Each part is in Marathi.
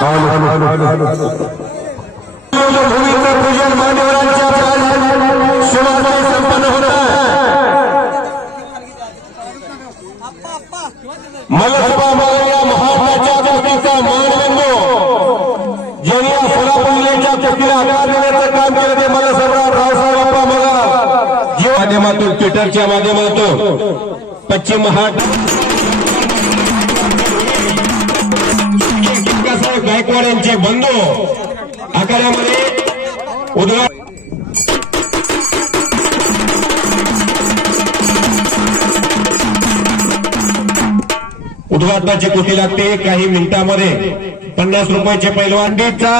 भूमीचं पूजन मान्यवरांच्या शुभाने संपन्न होत आहे। मलसभा या महाराष्ट्राच्या कुस्तीचा मानवंदो ज्यांनी सोलापूर जिल्ह्याच्या कुस्तीला आकार देण्याचं काम केलं ते मलसभा रावसाहेब मगर माध्यमातून ट्विटरच्या माध्यमातून पश्चिम महाराष्ट्र गायकवाड यांचे बंधू आखाड्यामध्ये उद्घाटनाची कुस्ती लागते काही मिनिटांमध्ये 50 रुपयाचे पैलवानडीचा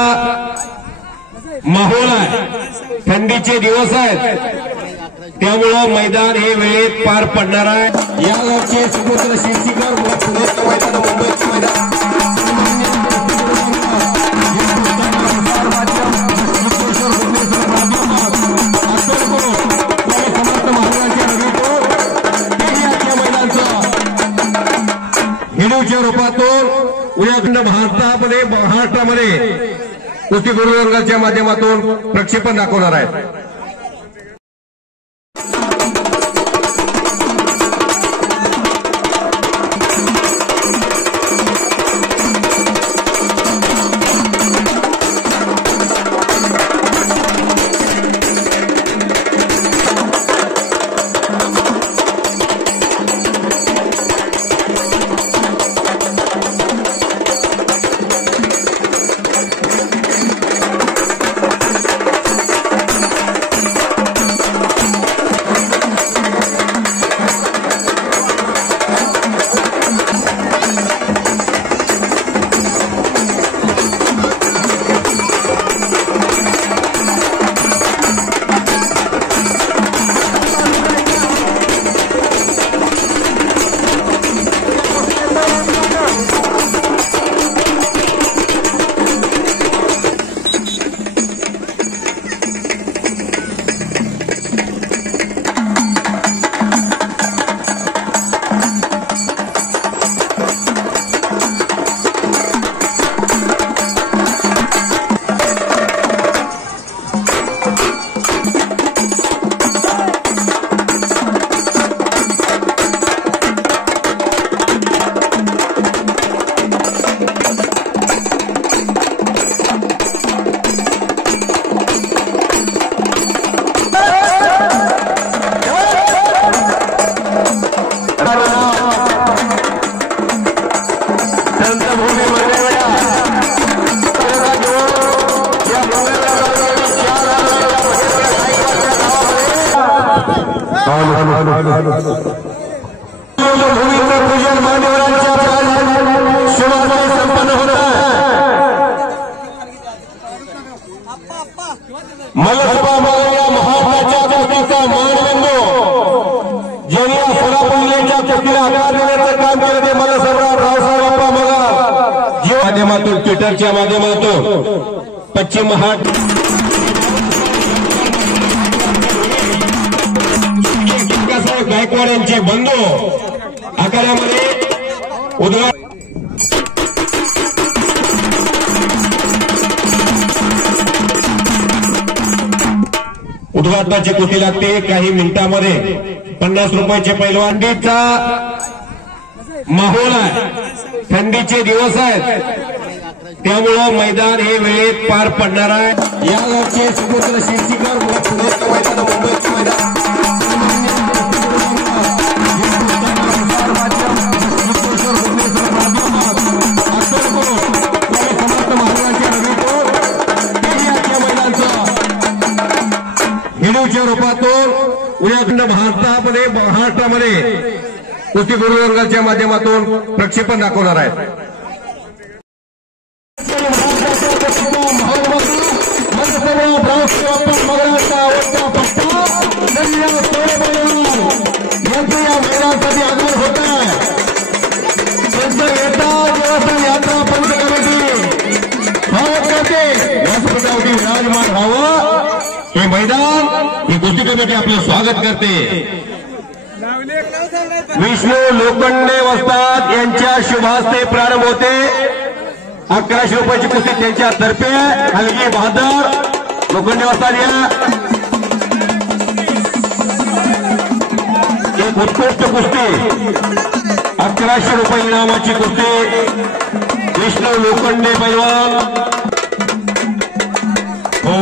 माहोल आहे। थंडीचे दिवस आहेत त्यामुळं मैदान हे वेळेत पार पडणार आहे। या गावचे सुपुत्र शिक्षिकर पुण्याचं मैदान मुंबईचं मैदान हिडूच्या रूपातून उद्याखंड महाराष्ट्रामध्ये कुस्ती गुरुरंगाच्या माध्यमातून प्रक्षेपण दाखवणार आहे। भूमीचं पूजन मान्यवरांच्या शुभाने संपन्न होत आहे। मलसभा या महाराष्ट्राच्या कुस्तीचा मानवंदो ज्यांनी सोलापूर जिल्ह्याच्या कुस्तीला आकार देण्याचं काम केलं ते मलसभा रावसाहेब मगर माध्यमातून ट्विटरच्या माध्यमातून पश्चिम महाराष्ट्र गायकवाड यांचे बंधू आखाड्यामध्ये उद्घाटनाची कुस्ती लागते काही मिनिटांमध्ये 50 रुपयाचे पैलवानडीचा माहोल आहे। थंडीचे दिवस आहेत त्यामुळं मैदान हे वेळेत पार पडणार आहे। या गावचे सुपुत्र शिक्षिकर पुण्याचं मैदान मुंबईचं मैदान हिडूच्या रूपातून उद्याखंड महाराष्ट्रामध्ये कुस्ती गुरुरंगाच्या माध्यमातून प्रक्षेपण दाखवणार आहे। मैदानासाठी आगमन होत आहे त्यांचं येता यात्रा पंच कमिटी स्वागत करते व्यासपीठावरती विराजमान व्हावं हे मैदान ही कुस्ती कमिटी आपलं स्वागत करते। विष्णू लोखंडे वस्ताद यांच्या शुभास्ते प्रारंभ होते। 1100 रुपयाची कुस्ती त्यांच्या तर्फे हलगी बहादर लोखंडे वस्ताद या एक उत्कृष्ट कुस्ती 1100 रुपये इनामाची कुस्ती विष्णू लोखंडे पैलवान हो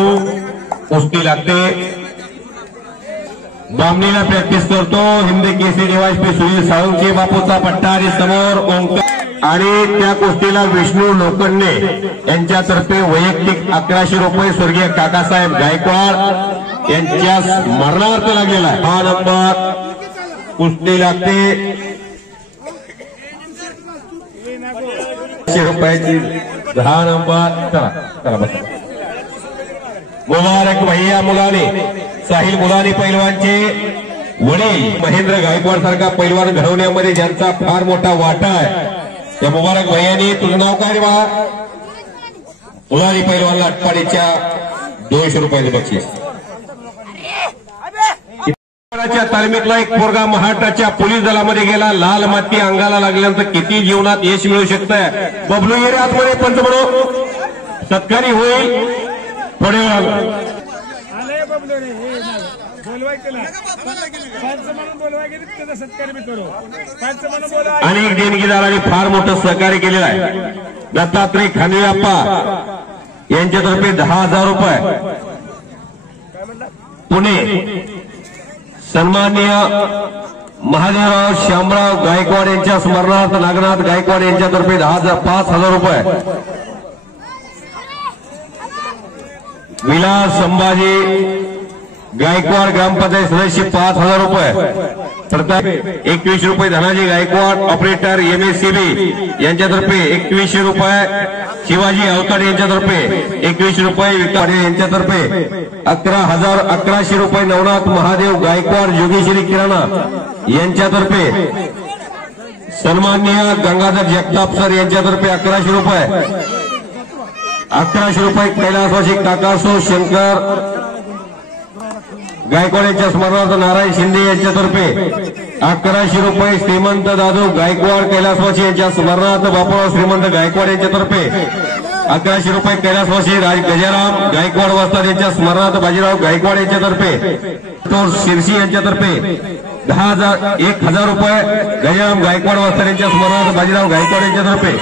कुस्ती लागते बामणीला प्रॅक्टिस करतो हिंदी केसरी डीवायएसपी सुनील साळुंखे बापूचा पट्टा आणि समोर ओंकार आणि त्या कुस्तीला विष्णू लोखंडे यांच्यातर्फे वैयक्तिक 1100 रुपये स्वर्गीय काकासाहेब गायकवाड यांच्या स्मरणार्थ लागलेला आहे. हा नंबर कुस्ती लागते 100 रुपयाची 10 नंबर चला चला बसा मुबारक भैया मुलानी साहिल मुलानी पैलवानचे वडील महेंद्र गायकवाड सारखा पैलवान घडवण्यामध्ये ज्यांचा फार मोठा वाटा आहे त्या मुबारक भैयानी तुझं नाव काय रे बाळा मुलानी पैलवानला आटपाडीच्या 200 रुपयाचे बक्षीस. तालमीतला एक पोरगा महाराष्ट्राच्या पोलीस दलामध्ये गेला लाल माती अंगाला लागल्यानंतर किती जीवनात यश मिळू शकतंय. बबलू येरे आतमध्ये पंच म्हणून सत्कारी होईल थोडे वेळा अनेक देणगीदारांनी फार मोठं सहकार्य केलेलं आहे. दत्तात्रय खांदेप्पा यांच्यातर्फे 10,000 रुपये पुणे सन्माननीय महादेवराव श्यामराव गायकवाड यांच्या स्मरणार्थ नागनाथ गायकवाड यांच्यातर्फे 5,000 रुपये विलास संभाजी गायकवाड ग्रामपंचायत सदस्य 5,000 रुपये प्रताप 21 रुपये धनाजी गायकवाड ऑपरेटर एमएससीबी यांच्यातर्फे 2100 रुपये शिवाजी अवताडे यांच्यातर्फे 21 रुपये विकास यांच्यातर्फे 11,1100 रुपये नवनाथ महादेव गायकवाड योगेश्वरी किराणा यांच्यातर्फे सन्माननीय गंगाधर जगताप सर यांच्यातर्फे 1100 रुपये 1100 रुपये कैलासवासी काकासो शंकर गायकवाड यांच्या स्मरणार्थ नारायण शिंदे यांच्यातर्फे 1100 रुपये श्रीमंत दादू गायकवाड कैलासवासी यांच्या स्मरणार्थ बापूराव श्रीमंत गायकवाड यांच्यातर्फे 1100 रुपये कैलासवासी राज गजाराम गायकवाड वस्ताद यांच्या स्मरणार्थ बाजीराव गायकवाड यांच्यातर्फे शिरसी यांच्यातर्फे 1,000 रुपये गजाराम गायकवाड वस्ताद यांच्या स्मरणार्थ बाजीराव गायकवाड यांच्यातर्फे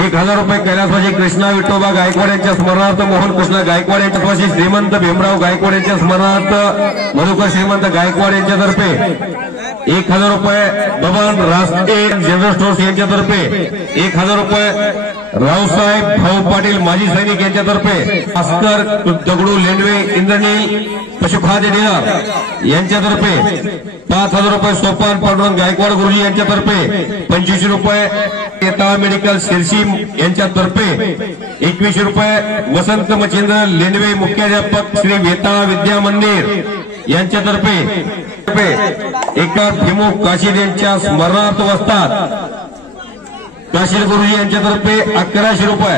1,000 रुपये कैलासवासी कृष्णा विठोबा गायकवाड यांच्या स्मरणार्थ मोहन कृष्णा गायकवाड यांच्यापाशी श्रीमंत भीमराव गायकवाड यांच्या स्मरणार्थ मधुकर श्रीमंत गायकवाड यांच्यातर्फे 1,000 रुपये बबन राष्ट्रीय जनरल स्टोर्स यांच्यातर्फे 1,000 रुपये रावसाहेब भाऊ पाटील माजी सैनिक यांच्यातर्फे भास्कर दगडू लेंडवे इंद्रनील पशुखाद्य डीलर यांच्यातर्फे 5,000 रुपये सोपान पांडुरंग गायकवाड गुरुजी यांच्यातर्फे 25 रुपये येता मेडिकल शिरसी यांच्यातर्फे 21 रुपये वसंत मच्छिंद्र लेंडवे मुख्याध्यापक श्री वेताळा विद्या मंदिर यांच्यातर्फे एका भिमुख काशीद यांच्या स्मरणार्थ वस्ताद काशीद गुरुजी यांच्यातर्फे 1100 रुपये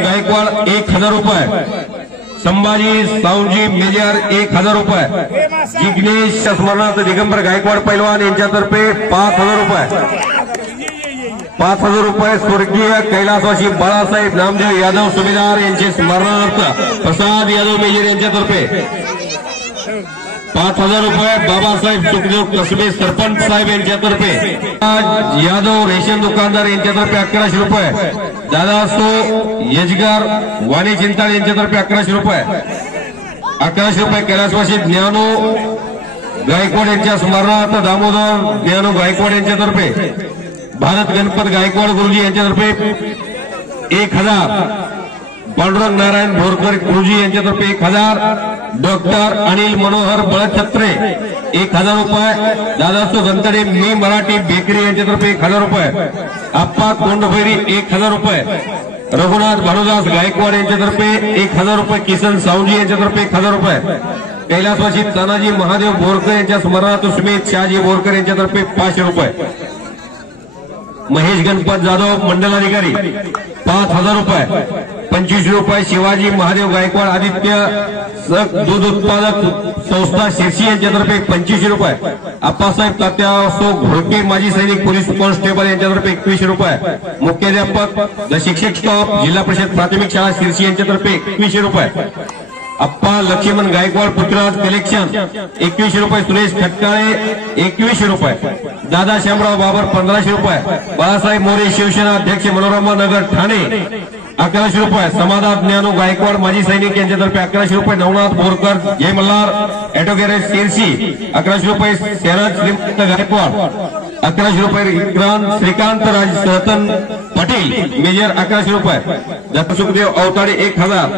गायकवाड 1,000 रुपये संभाजी सावजी मेजर 1,000 रुपये जिग्नेश स्मरणार्थ दिगंबर गायकवाड पैलवान यांच्यातर्फे 5,000 रुपये 5,000 रुपये स्वर्गीय कैलासवासी बाळासाहेब नामदेव यादव सुभेदार यांचे स्मरणार्थ प्रसाद यादव मेजर यांच्यातर्फे 5,000 रुपये बाबासाहेब सुखदेव कसबे सरपंच साहेब यांच्यातर्फे यादव रेशन दुकानदार यांच्यातर्फे 1100 रुपये दादासो यजगार वाणी चिंताळ यांच्यातर्फे 1100 रुपये 1100 रुपये कैलासवासी ज्ञानो गायकवाड यांच्या स्मरणार्थ दामोदर ज्ञानो गायकवाड यांच्यातर्फे भारत गणपत गायकवाड गुरुजी यांच्यातर्फे 1,000 पांडुरंग नारायण भोरकर गुरुजी यांच्यातर्फे 1,000 डॉक्टर अनिल मनोहर बळछत्रे 1,000 रुपये दादासो गंतडे मी मराठी बेकरी यांच्यातर्फे 1,000 रुपये आप्पा कोंडफेरी 1,000 रुपये रघुनाथ भानुदास गायकवाड यांच्यातर्फे 1,000 रुपये किसन सावजी यांच्यातर्फे 1,000 रुपये कैलासवासी तानाजी महादेव बोरकर यांच्या स्मरणार्थ सुमित शहाजी बोरकर यांच्यातर्फे 500 रुपये महेश गणपत जाधव मंडलाधिकारी 5,000 रुपये 25 रुपये, शिवाजी महादेव गायकवाड आदित्य दूध उत्पादक संस्था शिरसी यांच्यातर्फे 25 रुपये, आप्पासाहेब तात्यासो घोडके माजी सैनिक पोलीस कॉन्स्टेबल यांच्यातर्फे 21 रुपये, मुख्याध्यापक द शिक्षक स्टॉप जिल्हा परिषद प्राथमिक शाळा शिरसी यांच्यातर्फे 21 रुपये, अप्पा लक्ष्मण गायकवाड पुत्रराज कलेक्शन 21 रुपये, सुरेश खटकाळे 21 रुपये, दादा शामराव बाबर 1500 रुपये, बाळासाहेब मोरे शिवसेना अध्यक्ष मनोरमा नगर ठाणे 1100 रुपये, समाधान ज्ञानू गायकवाड माजी सैनिक यांच्यातर्फे 1100 रुपये, नवनाथ बोरकर जय मल्हार ऑटो गॅरेज शिरसी 1100 रुपये, शरद श्रीमंत गायकवाड 1100 रुपये, श्रीकांत राज रतन पाटील मेजर 1100 रुपये, दत्त सुखदेव अवताडे 1000,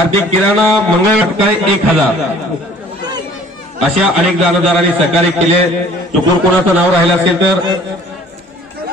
आर्थिक किराणा मंगळ खटकाळे 1000. अशा अनेक दानदारांनी सहकार्य केले. चुकून कोणाचं नाव राहिलं असेल तर